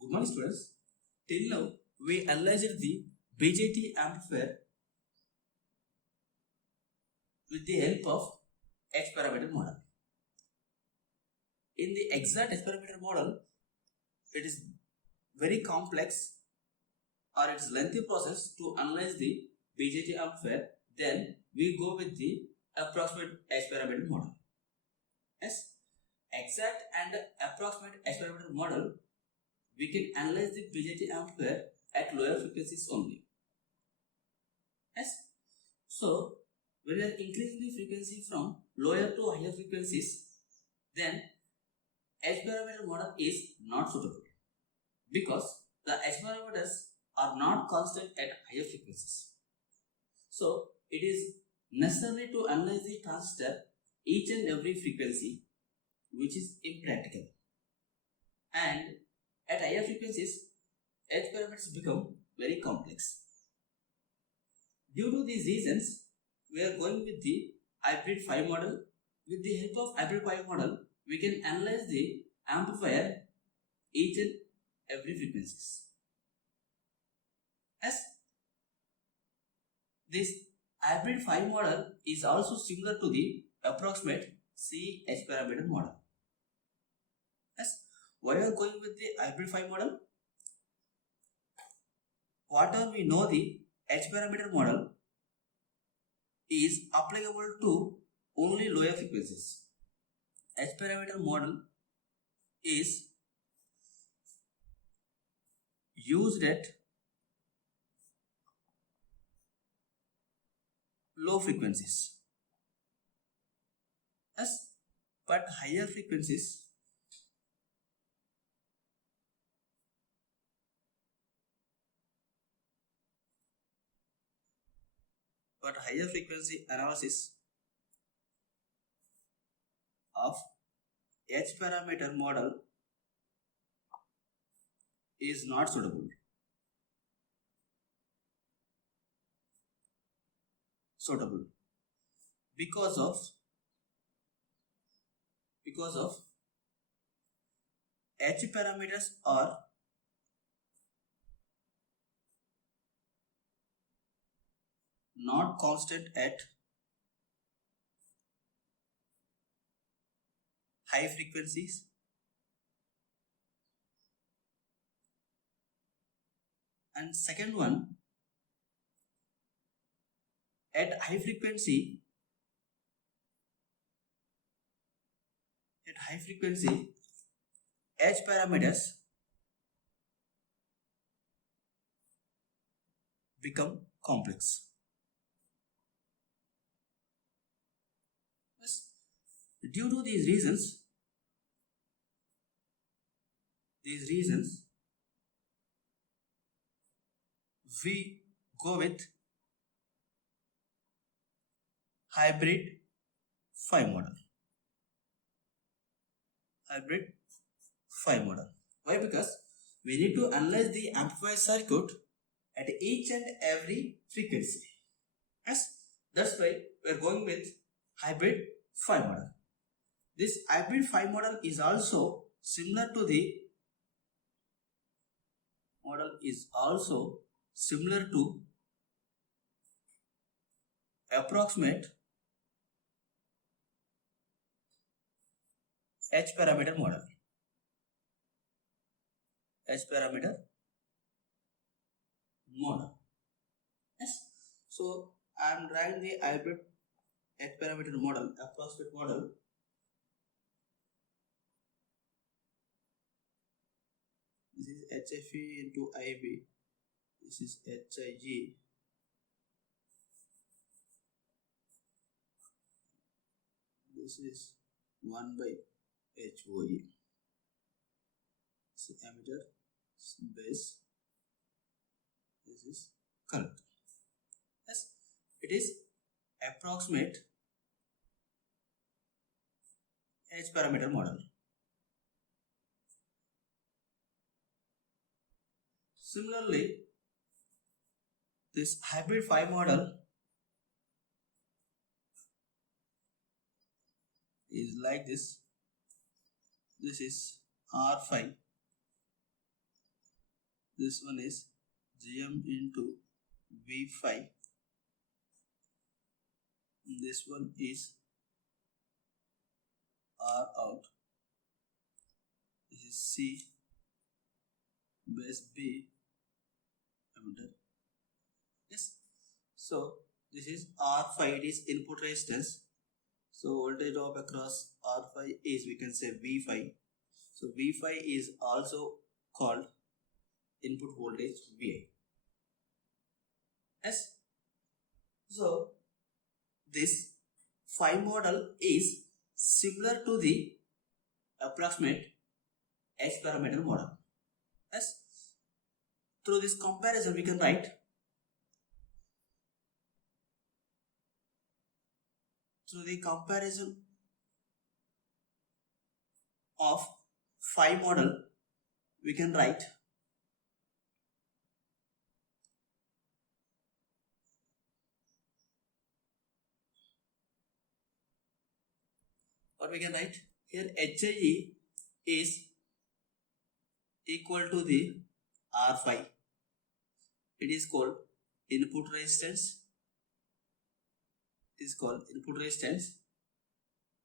Good morning, students. Till now, we analyzed the BJT amplifier with the help of H parameter model. In the exact H parameter model, it is very complex or it's lengthy process to analyze the BJT amplifier. Then we go with the approximate H parameter model. Yes, exact and approximate H parameter model, we can analyze the BJT amplifier at lower frequencies only. Yes. So, when we are increasing the frequency from lower to higher frequencies, then H parameter model is not suitable because the H parameters are not constant at higher frequencies. So, it is necessary to analyze the transistor each and every frequency, which is impractical. And at higher frequencies, H parameters become very complex. Due to these reasons, we are going with the hybrid 5 model. With the help of hybrid 5 model, we can analyze the amplifier each and every frequencies. As this hybrid 5 model is also similar to the approximate CH parameter model. As why we are going with the hybrid 5 model? Whatever we know, the H parameter model is applicable to only lower frequencies. H parameter model is used at low frequencies. Yes, but higher frequencies higher frequency analysis of H parameter model is not suitable. Because of H parameters are not constant at high frequencies, and second one, at high frequency H parameters become complex. Yes. Due to these reasons, we go with hybrid 5 model. Why? Because we need to analyze the amplifier circuit at each and every frequency. Yes, that's why we are going with hybrid 5 model. This hybrid 5 model is also similar to approximate H parameter model. Yes. So I am drawing the hybrid H parameter model, approximate model. This is HFE into IB. This is HIG. This is 1 by HOE. So emitter, base. This is current. Yes, it is approximate H parameter model. Similarly, this hybrid 5 model is like this. This is R5. this one is GM into V5. This one is R out. This is C base B emitter. Yes. So this is R5, it is input resistance. So voltage drop across R5 is, we can say, V5. So V5 is also called input voltage Vi. Yes. So this phi model is similar to the approximate H parameter model. Yes. Through this comparison we can write through the comparison of phi model we can write what we can write here. HIE is equal to the R5. It is called input resistance. It is called input resistance,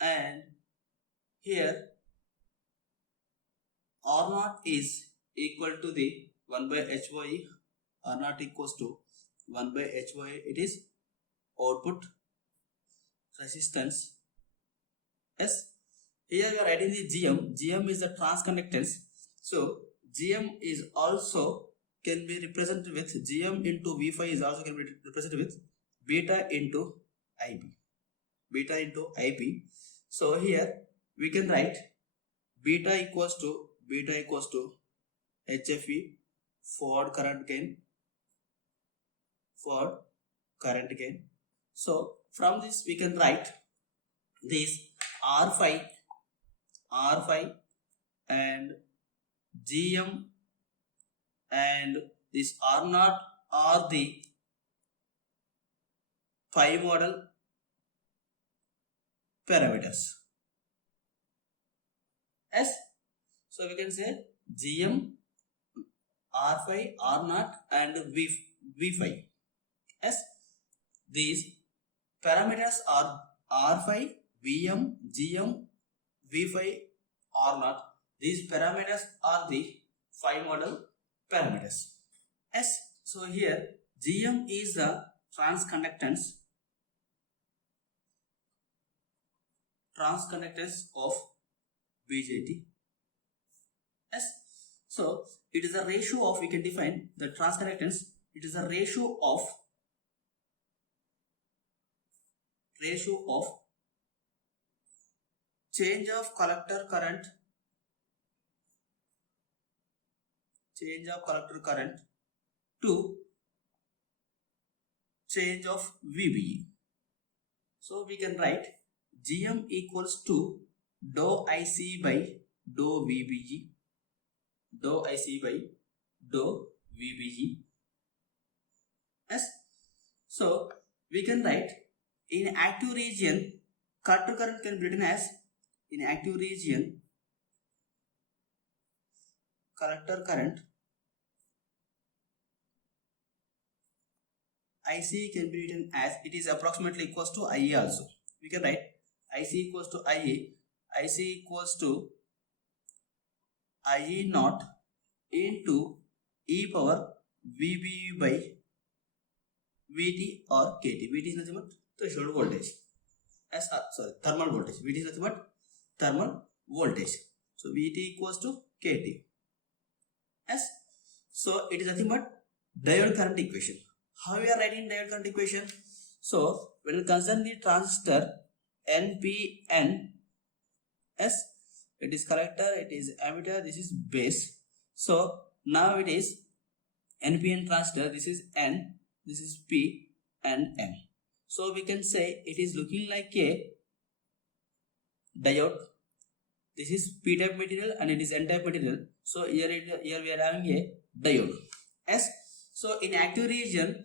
and here R0 is equal to the 1 by HYE. R0 equals to 1 by HYE. It is output resistance. Yes. Here we are writing the GM. GM is the transconductance. So GM is also can be represented with GM into V5 is also can be represented with beta into IB. Beta into IB. So here we can write beta equals to HFE, forward current gain. So from this we can write this R5 and GM and this R0 are the phi model parameters. Yes. So we can say GM, R5, R0 and V5. Yes. These parameters are R5, VM, GM, V5, R0. These parameters are the phi model parameters. Yes. So here GM is the transconductance of BJT. Yes. So it is a ratio of, we can define the transconductance, it is a ratio of change of collector current to change of VBE. So we can write GM equals to dou IC by dou VBE. Yes. So we can write in active region collector current can be written as, in active region collector current IC can be written as, it is approximately equals to IA also. We can write IC equals to IA. IC equals to IE naught into e power VBE by VT or KT. VT is nothing but threshold voltage. Thermal voltage. VT is nothing but thermal voltage. So VT equals to KT. Yes. So it is nothing but diode current equation. How we are writing diode current equation? So when we consider the transistor NPN, yes, it is collector, it is emitter, this is base. So now it is NPN transistor, this is N, this is P and N. So we can say it is looking like a diode. This is P type material and it is N type material. So here we are having a diode. Yes. So in active region,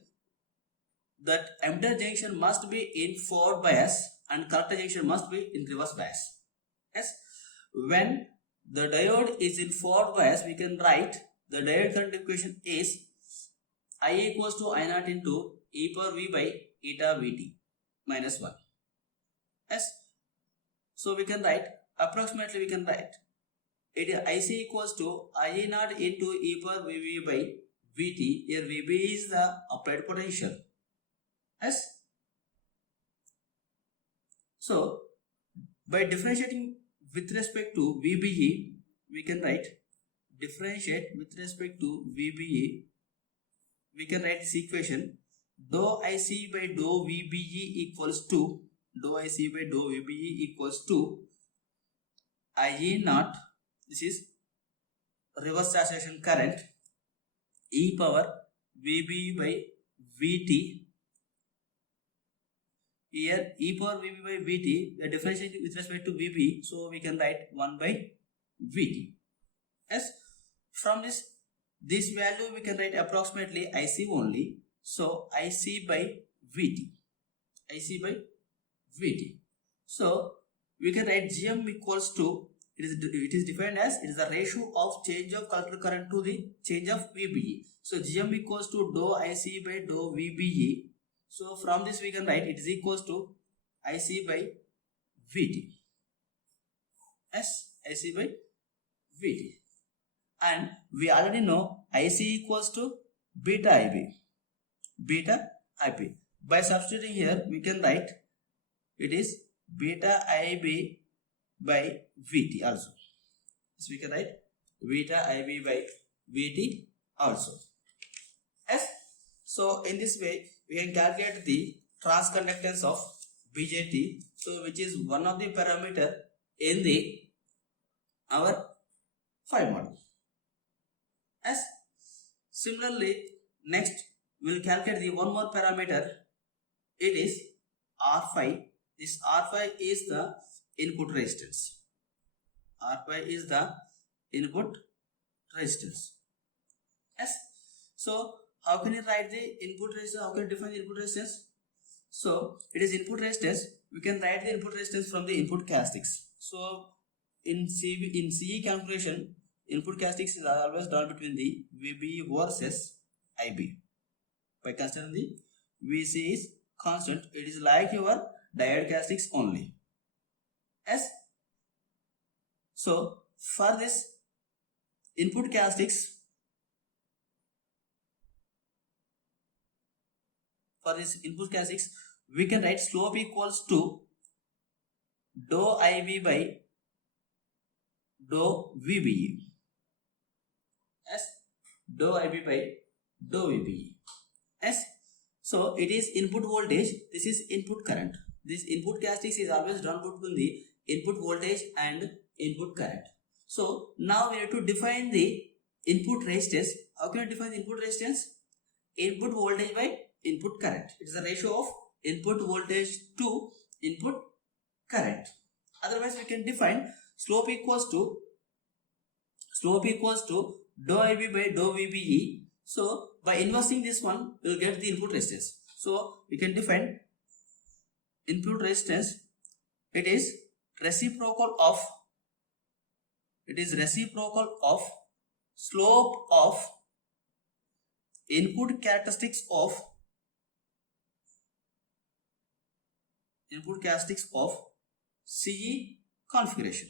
that emitter junction must be in forward bias and collector junction must be in reverse bias. Yes. When the diode is in forward bias, we can write the diode current equation is I equals to I naught into e power v by eta vt minus 1. Yes. So we can write, approximately we can write, it is IC equals to I naught into e power vv by vt. Here vb is the applied potential. Yes. So by differentiating with respect to VBE, we can write, differentiate with respect to VBE, we can write this equation, dou IC by dou VBE equals to, dou IC by dou VBE equals to IE naught, this is reverse saturation current, e power VBE by VT. Here e power VB by VT, we are differentiating with respect to VB, so we can write 1 by VT. Yes. From this value we can write approximately IC only. So IC by VT, IC by VT. So we can write GM equals to, it is defined as, it is the ratio of change of collector current to the change of VBE. So GM equals to dou IC by dou VBE. So from this we can write it is equals to IC by VT. Yes, IC by VT. And we already know IC equals to beta IB. Beta IB. By substituting here we can write it is beta IB by VT also. So we can write beta IB by VT also. Yes. So in this way we can calculate the transconductance of BJT, so which is one of the parameter in the our phi model. As similarly, next we will calculate the one more parameter. It is R phi. This R phi is the input resistance. R phi is the input resistance. Yes. So how can you write the input resistance? How can you define the input resistance? So it is input resistance. We can write the input resistance from the input characteristics. So in CE calculation, input characteristics is always done between the VB versus IB. By considering the VC is constant, it is like your diode characteristics only. Yes. So for this input characteristics, we can write slope equals to dou IB by dou VBE. Yes, dou IB by dou VBE. Yes. So it is input voltage, this is input current. This input characteristics is always done between the input voltage and input current. So now we have to define the input resistance. How can you define the input resistance? Input voltage by input current. It is the ratio of input voltage to input current. Otherwise we can define slope equals to dou IB by dou VBE. So by inversing this one we will get the input resistance. So we can define input resistance. It is reciprocal of slope of input characteristics of CE configuration.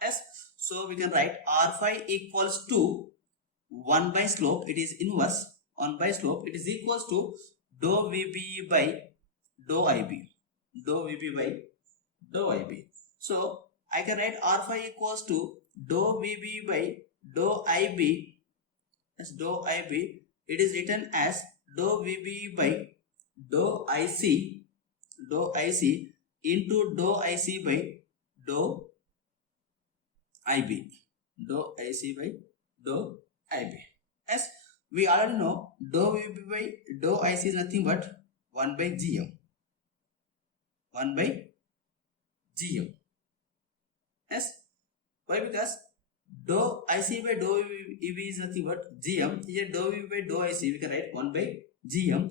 Yes. So we can write R phi equals to 1 by slope, it is inverse, 1 by slope, it is equals to dou VB by dou IB. So I can write R phi equals to dou VB by dou IB. As dou IB, it is written as dou VB by dou IC into dou IC by dou IB. As we already know, dou VB by dou IC is nothing but 1 by GM. Yes. Why? Because dou IC by dou EB is nothing but GM. Here dou VB by dou IC we can write 1 by GM.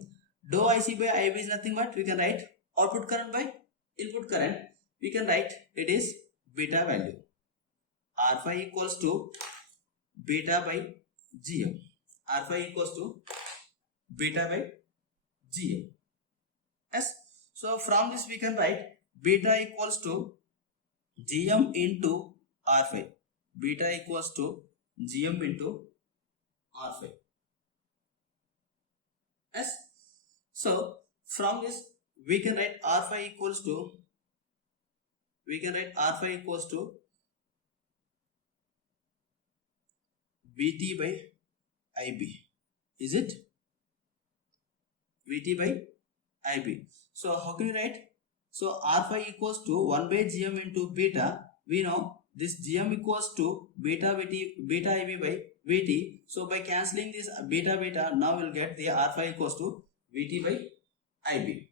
Dou IC by IB is nothing but we can write output current by input current. We can write it is beta value. R5 equals to beta by GM. R5 equals to beta by GM. Yes. So from this we can write beta equals to GM into R5. Beta equals to GM into R5. Yes. So from this we can write R5 equals to VT by IB. Is it? VT by IB. So how can we write? So R5 equals to 1 by GM into beta. We know this GM equals to beta IB by VT. So by cancelling this beta, now we'll get the R5 equals to VT by IB.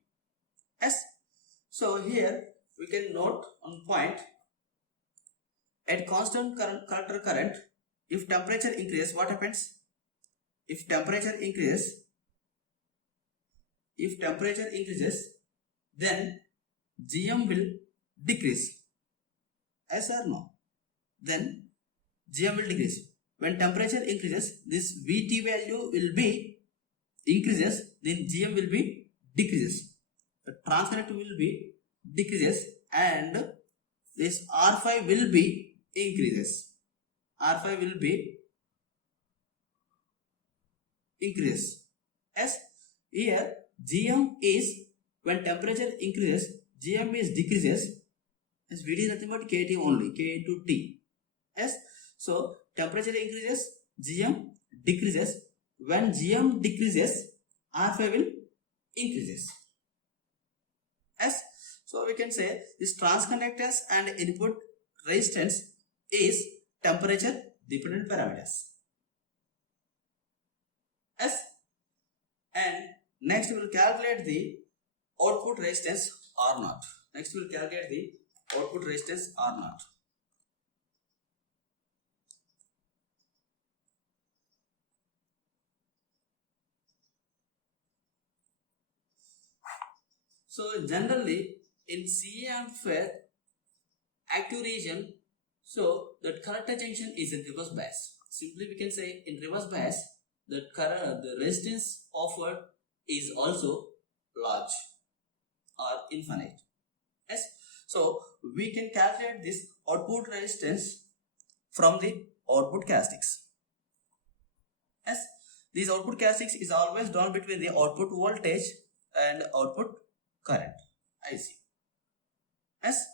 Yes. So here we can note on point, at constant collector current, if temperature increases, what happens? If temperature increases, then GM will decrease. Yes or no? Then GM will decrease. When temperature increases, this VT value will be increases, then GM will be decreases. The transconductor will be decreases and this R5 will be increases. R5 will be increase. As here GM is, when temperature increases, GM is decreases, as VT is nothing but KT only, K into T. Yes. So temperature increases, GM decreases. When GM decreases, R5 will increases. Yes. So we can say this transconductance and input resistance is temperature dependent parameters. Yes. And next we will calculate the output resistance R naught. So generally in CA amplifier active region, so that collector junction is in reverse bias. Simply we can say in reverse bias the resistance offered is also large or infinite. Yes. So we can calculate this output resistance from the output characteristics. Yes. This output characteristics is always drawn between the output voltage and output current IC. Yes.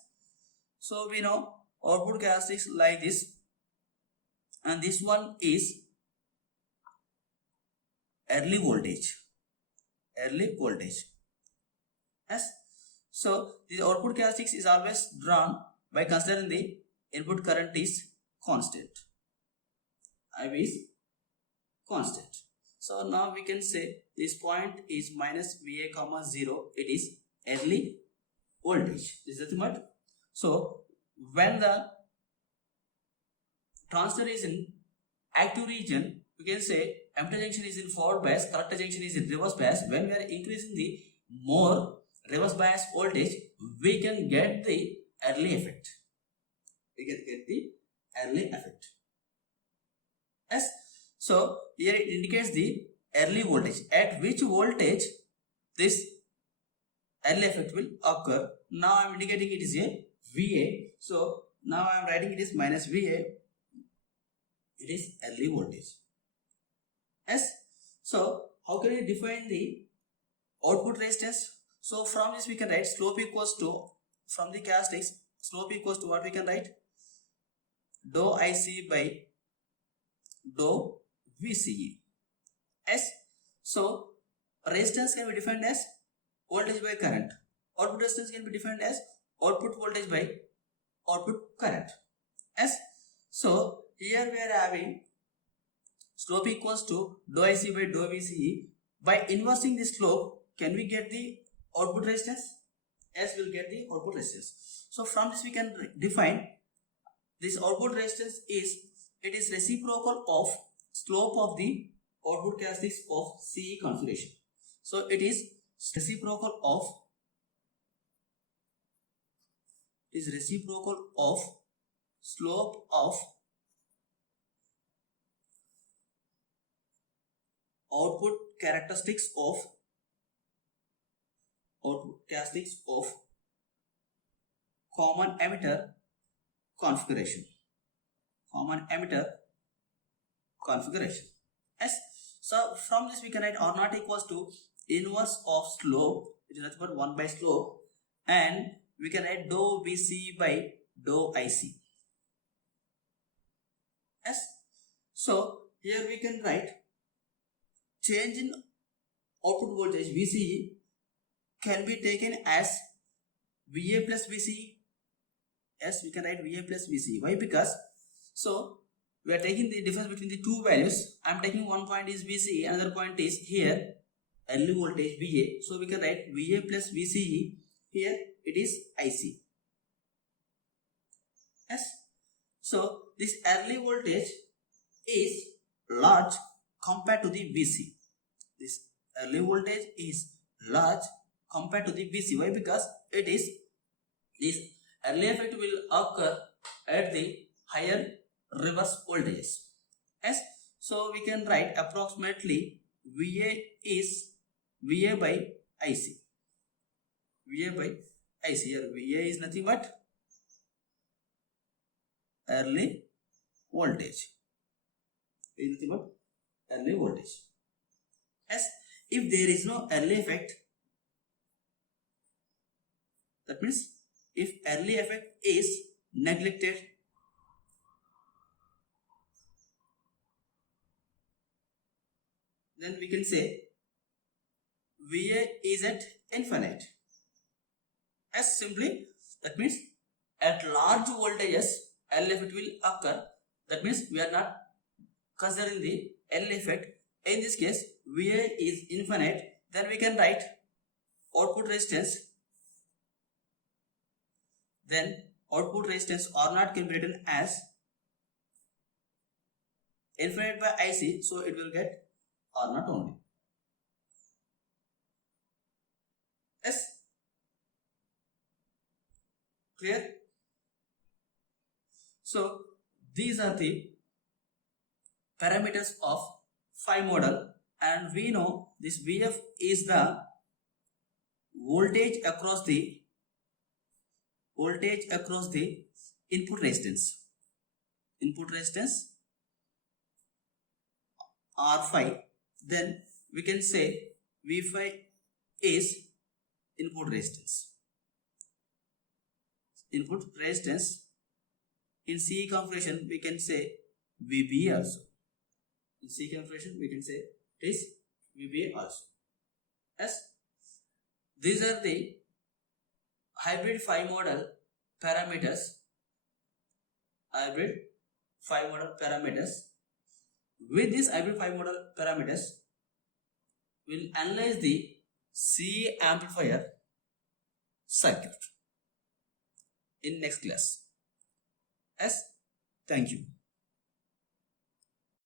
So we know output characteristics like this, and this one is early voltage. Yes. So the output characteristics is always drawn by considering the input current is constant. IB is constant. So now we can say this point is minus VA comma 0. It is early voltage. This is the method. So when the transistor is in active region, we can say emitter junction is in forward bias, collector junction is in reverse bias. When we are increasing the more reverse bias voltage, we can get the early effect. Yes. So here it indicates the early voltage. At which voltage this early effect will occur. Now I am indicating it is a VA. So now I am writing it is minus VA. It is early voltage. Yes. So how can we define the output resistance? So from this we can write slope equals to, from the characteristics, slope equals to what we can write? Dou IC by dou VCE. Yes. So resistance can be defined as voltage by current. Output resistance can be defined as output voltage by output current. Yes. So here we are having slope equals to dou IC by dou VCE. By inversing the slope, can we get the output resistance? Yes, we will get the output resistance. So from this we can define this output resistance is, it is reciprocal of slope of the output characteristics of CE configuration. So it is reciprocal of slope of output characteristics of common emitter configuration. Yes. So from this we can write R naught equals to inverse of slope, which is nothing but 1 by slope, and we can write dou Vc by dou Ic. Yes. So here we can write change in output voltage Vce can be taken as Va plus Vce. Yes, we can write Va plus Vce. Why? Because so we are taking the difference between the two values. I am taking one point is Vce, another point is here early voltage Va. So we can write Va plus Vce. Here it is Ic. Yes. So this early voltage is large compared to the Vc. This early voltage is large compared to the Vc. Why? Because it is this early effect will occur at the higher reverse voltages. Yes. So we can write approximately Va is Va by Ic. Va by Ic. Here Va is nothing but early voltage. Is nothing but early voltage. Yes. If there is no early effect, that means if early effect is neglected, then we can say Va is at infinite. As simply, that means at large voltages L effect will occur. That means we are not considering the L effect. In this case, Va is infinite. Then we can write output resistance. Then output resistance R naught can be written as infinite by Ic. So it will get R naught only. Yes. Clear? So these are the parameters of phi model, and we know this Vf is the voltage across the input resistance. Input resistance R phi. Then we can say V phi is input resistance. Input resistance in C configuration we can say VB also. In C configuration we can say it is VBA also. Yes. These are the hybrid phi model parameters. With this hybrid phi model parameters, we'll analyze the C amplifier circuit in next class. Yes. Thank you.